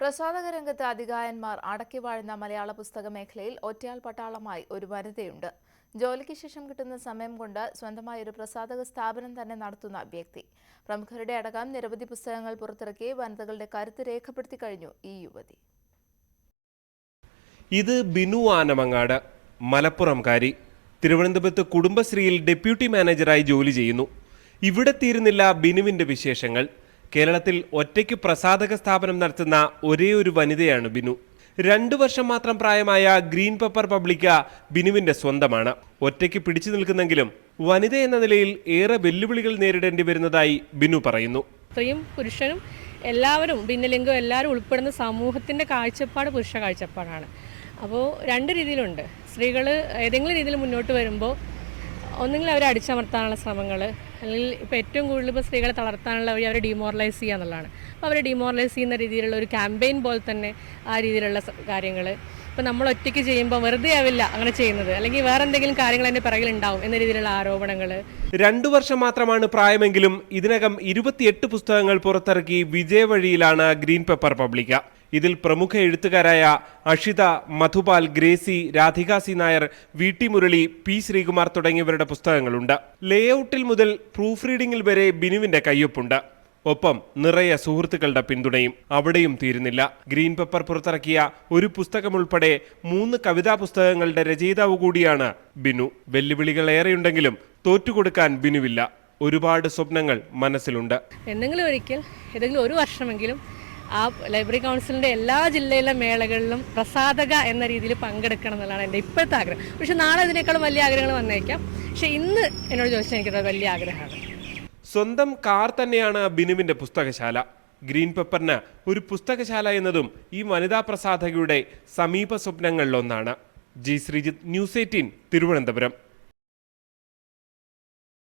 പ്രസാധക രംഗത്ത് അതികായന്മാർ അടക്കി വാഴുന്ന മലയാള പുസ്തക മേഖലയിൽ ഒറ്റയാൾ പട്ടാളമായി ഒരു വനിതയുണ്ട്. ജോലിക്ക് ശേഷം കിട്ടുന്ന സമയം കൊണ്ട് സ്വന്തമായി ഒരു പ്രസാധക സ്ഥാപനം തന്നെ നടത്തുന്ന വ്യക്തി. പ്രമുഖരുടെ അടക്കം നിരവധി പുസ്തകങ്ങൾ പുറത്തിറക്കി വനിതകളുടെ കരുത്ത് രേഖപ്പെടുത്തി കഴിഞ്ഞു ഈ യുവതി. ഇത് ബിനു ആനമങ്ങാട്, മലപ്പുറംകാരി. തിരുവനന്തപുരത്ത് കുടുംബശ്രീയിൽ ഡെപ്യൂട്ടി മാനേജറായി ജോലി ചെയ്യുന്നു. ഇവിടെ തീരുന്നില്ല ബിനുവിന്റെ വിശേഷങ്ങൾ. കേരളത്തിൽ ഒറ്റയ്ക്ക് പ്രസാധക സ്ഥാപനം നടത്തുന്ന ഒരേ ഒരു വനിതയാണ് ബിനു. 2 വർഷം മാത്രം പ്രായമായ ഗ്രീൻ പെപ്പർ പബ്ലിക്ക ബിനുവിന്റെ സ്വന്തമാണ്. ഒറ്റയ്ക്ക് പിടിച്ചു നിൽക്കുന്നെങ്കിലും വനിത എന്ന നിലയിൽ ഏറെ വെല്ലുവിളികൾ നേരിടേണ്ടി വരുന്നതായി ബിനു പറയുന്നു. സ്ത്രീയും പുരുഷനും എല്ലാവരും ഭിന്നലിംഗം എല്ലാവരും ഉൾപ്പെടുന്ന സമൂഹത്തിൻ്റെ കാഴ്ചപ്പാട് പുരുഷ കാഴ്ചപ്പാടാണ്. അപ്പോൾ 2 രീതിയിലുണ്ട്. സ്ത്രീകൾ ഏതെങ്കിലും രീതിയിൽ മുന്നോട്ട് വരുമ്പോൾ ഒന്നുകിൽ അവരെ അടിച്ചമർത്താനുള്ള ശ്രമങ്ങൾ, അല്ലെങ്കിൽ ഇപ്പോൾ ഏറ്റവും കൂടുതൽ ഇപ്പോൾ സ്ത്രീകളെ തളർത്താനുള്ള വഴി അവരെ ഡിമോറലൈസ് ചെയ്യുക എന്നുള്ളതാണ്. അപ്പോൾ അവരെ ഡിമോറലൈസ് ചെയ്യുന്ന രീതിയിലുള്ള ഒരു ക്യാമ്പയിൻ പോലെ തന്നെ ആ രീതിയിലുള്ള കാര്യങ്ങൾ ഇപ്പോൾ നമ്മൾ ഒറ്റയ്ക്ക് ചെയ്യുമ്പോൾ വെറുതെ ആവില്ല അങ്ങനെ ചെയ്യുന്നത്, അല്ലെങ്കിൽ വേറെ എന്തെങ്കിലും കാര്യങ്ങൾ അതിൻ്റെ പിറകിലുണ്ടാവും എന്ന രീതിയിലുള്ള ആരോപണങ്ങൾ. 2 വർഷം മാത്രമാണ് പ്രായമെങ്കിലും ഇതിനകം 28 പുസ്തകങ്ങൾ പുറത്തിറക്കി വിജയവഴിയിലാണ് ഗ്രീൻ പെപ്പർ പബ്ലിക്ക. ഇതിൽ പ്രമുഖ എഴുത്തുകാരായ Ashitha, Madhupal, Gracy, Radhika C Nair, V T Murali, P Sreekumar തുടങ്ങിയവരുടെ പുസ്തകങ്ങളുണ്ട്. ലേഔട്ടിൽ മുതൽ പ്രൂഫ് റീഡിംഗിൽ വരെ ബിനുവിന്റെ കയ്യൊപ്പുണ്ട്. ഒപ്പം നിറയെ സുഹൃത്തുക്കളുടെ പിന്തുണയും. അവിടെയും തീരുന്നില്ല. ഗ്രീൻ പെപ്പർ പുറത്തിറക്കിയ ഒരു പുസ്തകം ഉൾപ്പെടെ 3 കവിതാ പുസ്തകങ്ങളുടെ രചയിതാവ് കൂടിയാണ് ബിനു. വെല്ലുവിളികൾ ഏറെയുണ്ടെങ്കിലും തോറ്റുകൊടുക്കാൻ ബിനുവില്ല. ഒരുപാട് സ്വപ്നങ്ങൾ മനസ്സിലുണ്ട്. എന്തെങ്കിലും ഒരിക്കൽ ഏതെങ്കിലും ഒരു വർഷമെങ്കിലും ആ ലൈബ്രറി കൗൺസിലിൻ്റെ എല്ലാ ജില്ലയിലെ മേളകളിലും പ്രസാധക എന്ന രീതിയിൽ പങ്കെടുക്കണം എന്നുള്ളതാണ് എൻ്റെ ഇപ്പോഴത്തെ ആഗ്രഹം. പക്ഷെ നാളെ ഇതിനേക്കാളും വലിയ ആഗ്രഹങ്ങൾ വന്നേക്കാം. പക്ഷെ ഇന്ന് എന്നോട് ചോദിച്ചാൽ എനിക്കൊരു വലിയ ആഗ്രഹമാണ്. സ്വന്തം കാർ തന്നെയാണ് ബിനുവിന്റെ പുസ്തകശാല. ഗ്രീൻ പെപ്പറിന് ഒരു പുസ്തകശാല എന്നതും ഈ വനിതാ പ്രസാധകയുടെ സമീപ സ്വപ്നങ്ങളിലൊന്നാണ്. G Sreejith, news 18, Thiruvananthapuram.